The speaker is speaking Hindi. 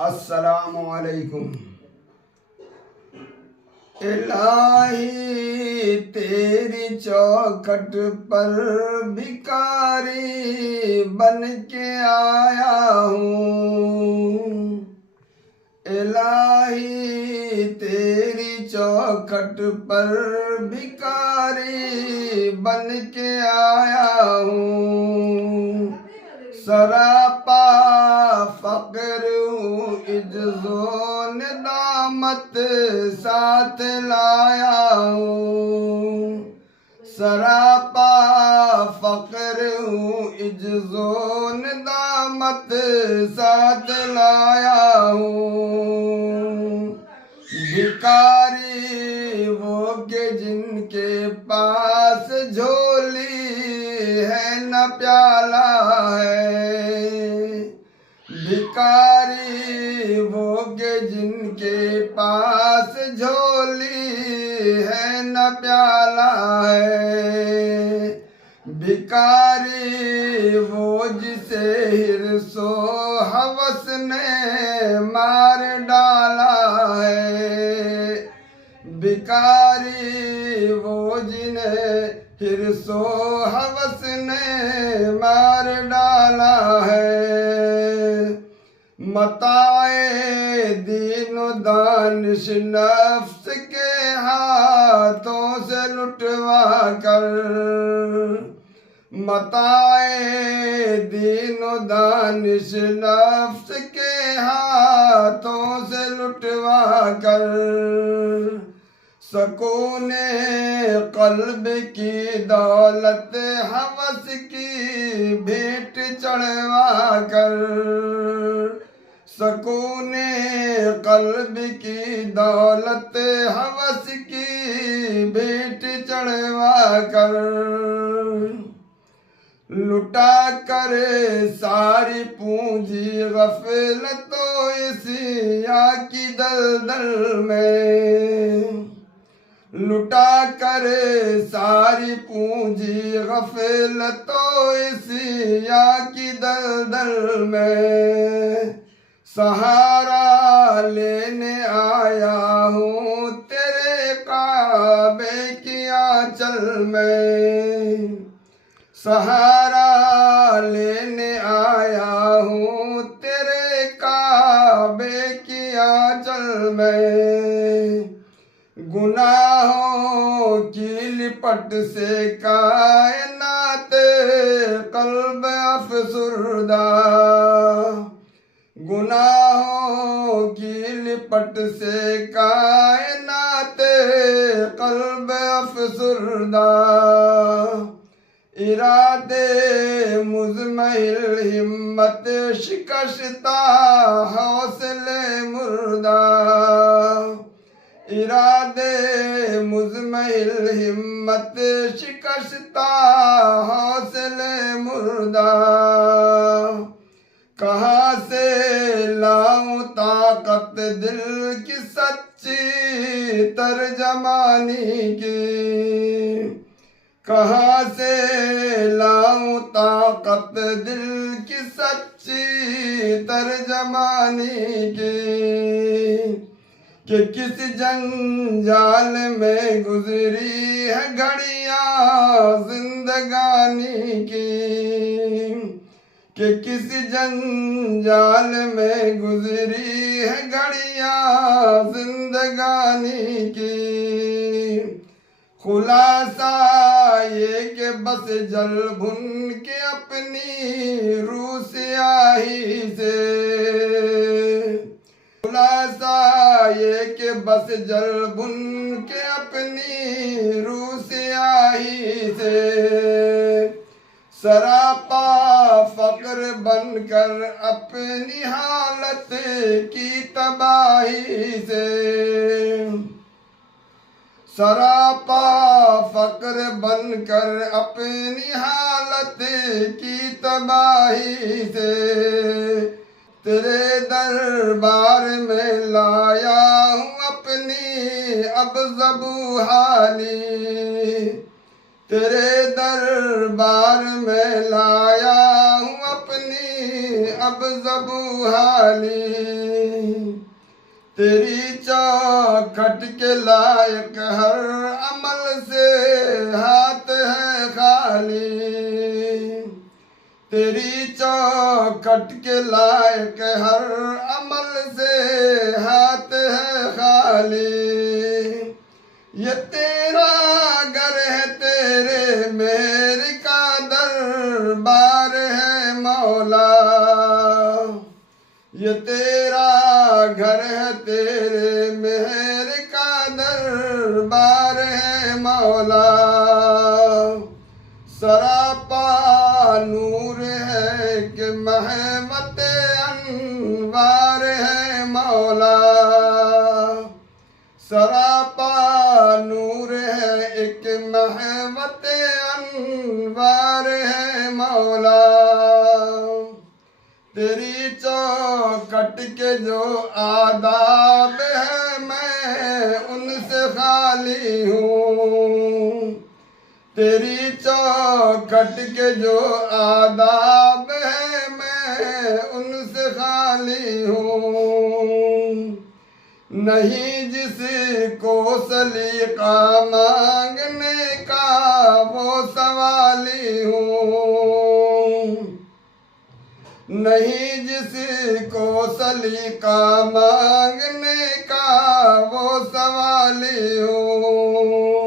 अस्सलामु अलैकुम। इलाही तेरी चौखट पर भिखारी बन के आया हूँ। इलाही तेरी चौखट पर भिखारी बन के आया हूँ। सरापा फकर हूँ, इज्जो नदामत साथ लाया हूँ। सरापा फकर हूँ, इज्जो नदामत साथ लाया हूँ। भिखारी वो के जिनके पास झोली है न प्याला है। भिखारी वो के जिनके पास झोली है न प्याला है। भिखारी वो जिसे हिर्सो हवस ने मार डाला है। भिखारी वो जिन्हें हिर्सो हवस ने मार डाला है। मताए दीनो दानिश नफ्स के हाथों से लुटवा कर। मताए दीनो दानिश नफ्स के हाथों से लुटवा कर। सकूने कल्ब की दौलत हवस की भेंट चढ़वा कर। सकूने कल्ब की दौलत हवस की भेंट चढ़वा कर। लुटा कर सारी पूंजी गफलतों इसी की दलदल में। लुटा कर सारी पूंजी गफलतों इसी की दलदल में। सहारा लेने आया हूँ तेरे काबे की आंचल में। सहारा लेने आया हूँ तेरे काबे की आंचल में। गुनाहों की लिपट से कायनात कल्ब अफसुरदा। गुनाहों की लिपट से कायनात कल्ब अफसुरदा। इरादे मुज़महिल हिम्मत शिकस्ता हौसले मुर्दा। इरादे मुज़महिल हिम्मत शिकस्ता हौसले मुर्दा। कहाँ से लाऊं ताकत दिल की सच्ची तर्जमानी की। कहाँ से लाऊं ताकत दिल की सच्ची तर्जमानी की। कि किस जंजाल में गुजरी है घड़ियां जिंदगानी की। कि किस जंजाल में गुजरी है घड़ियां जिंदगानी की। खुलासा ये कि बस जल भुन के अपनी रूह स्याही से। खुलासा ये कि बस जल भुन के अपनी रूह स्याही से। सरापा फक्र बनकर अपनी हालत की तबाही से। सरापा फक्र बनकर अपनी हालत की तबाही से। तेरे दरबार में लाया हूँ अपनी अब ज़बू हाली। तेरे दरबार में लाया हूँ अपनी अब ज़बू हाली। तेरी चौखट के लायक हर अमल से हाथ है खाली। तेरी चौखट के लायक हर अमल से हाथ है खाली। ये तेरा घर है, तेरे मेहर का दरबार है मौला। ये तेरा घर है, तेरे मेहर का दरबार है मौला। सरापा नूर है कि महमत अनवार है मौला। सरापा नूर है, एक महमत अनवार है मौला। तेरी चौखट के जो आदाब है मैं उनसे खाली हूँ। तेरी चौखट के जो आदाब है मैं उनसे खाली हूँ। नहीं जिसको सलीका मांगने का वो सवाली हूँ। नहीं जिसको सलीका मांगने का वो सवाली हूँ।